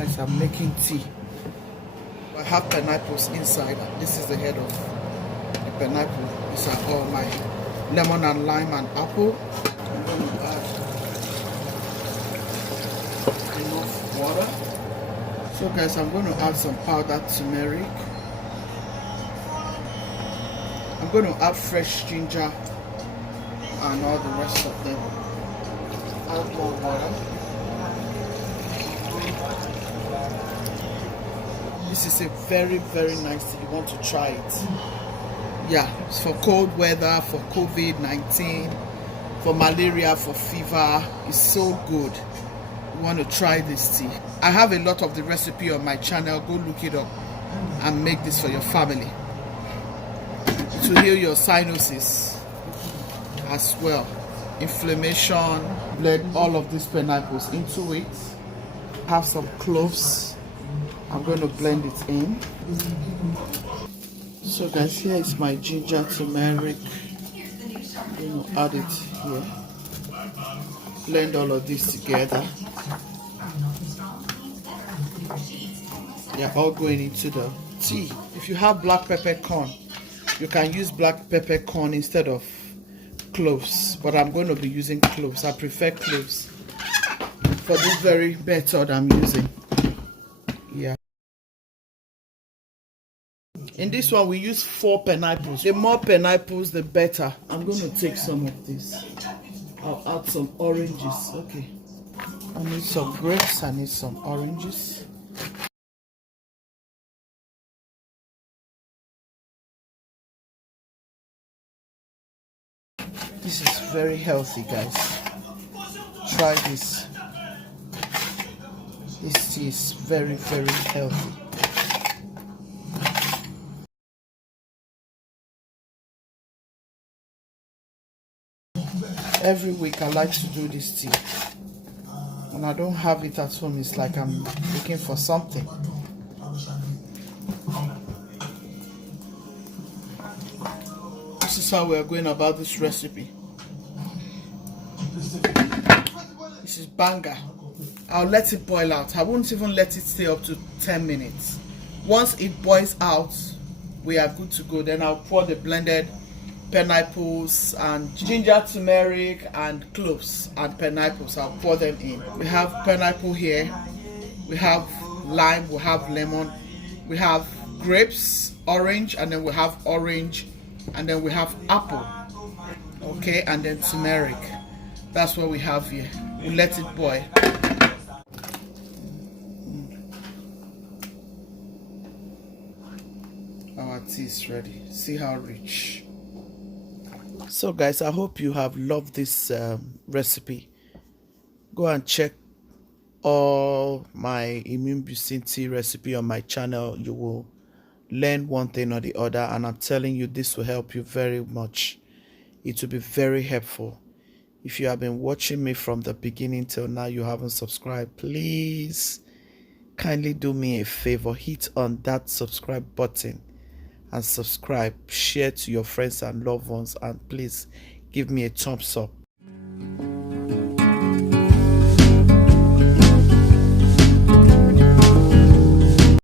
Guys, I'm making tea. I have pineapples inside. This is the head of the pineapple. These are all my lemon and lime and apple. I'm going to add enough water. So guys, I'm going to add some powdered turmeric. I'm going to add fresh ginger and all the rest of them. Add more water. This is a very, very nice tea. You want to try it. Yeah, it's for cold weather, for COVID-19, for malaria, for fever. It's so good. You want to try this tea. I have a lot of the recipe on my channel. Go look it up and make this for your family. It will heal your sinuses as well. Inflammation. Blend all of these pineapples into it. Have some cloves. I'm going to blend it in. So guys, here is my ginger turmeric. I'm going to add it here. Blend all of this together. They're all going into the tea. If you have black peppercorn, you can use black peppercorn instead of cloves. But I'm going to be using cloves. I prefer cloves for this very method I'm using. Yeah. In this one, we use 4 pineapples. The more pineapples, the better. I'm going to take some of this. I'll add some oranges. Okay. I need some grapes. I need some oranges. This is very healthy, guys. Try this. This tea is very, very healthy. Every week I like to do this tea. When I don't have it at home, it's like I'm looking for something. This is how we are going about this recipe. This is banger. I'll let it boil out. I won't even let it stay up to 10 minutes. Once it boils out, we are good to go. Then I'll pour the blended pineapples and ginger, turmeric and cloves and pineapples. I'll pour them in. We have pineapple here, we have lime, we have lemon, we have grapes, orange, and then we have orange, and then we have apple, okay, and then turmeric. That's what we have here. We let it boil. Our tea is ready. See how rich. So guys, I hope you have loved this recipe. Go and check all my immune boosting tea recipe on my channel. You will learn one thing or the other, and I'm telling you, this will help you very much. It will be very helpful. If you have been watching me from the beginning till now, you haven't subscribed, please kindly do me a favor. Hit on that subscribe button and subscribe. Share to your friends and loved ones, and please give me a thumbs up.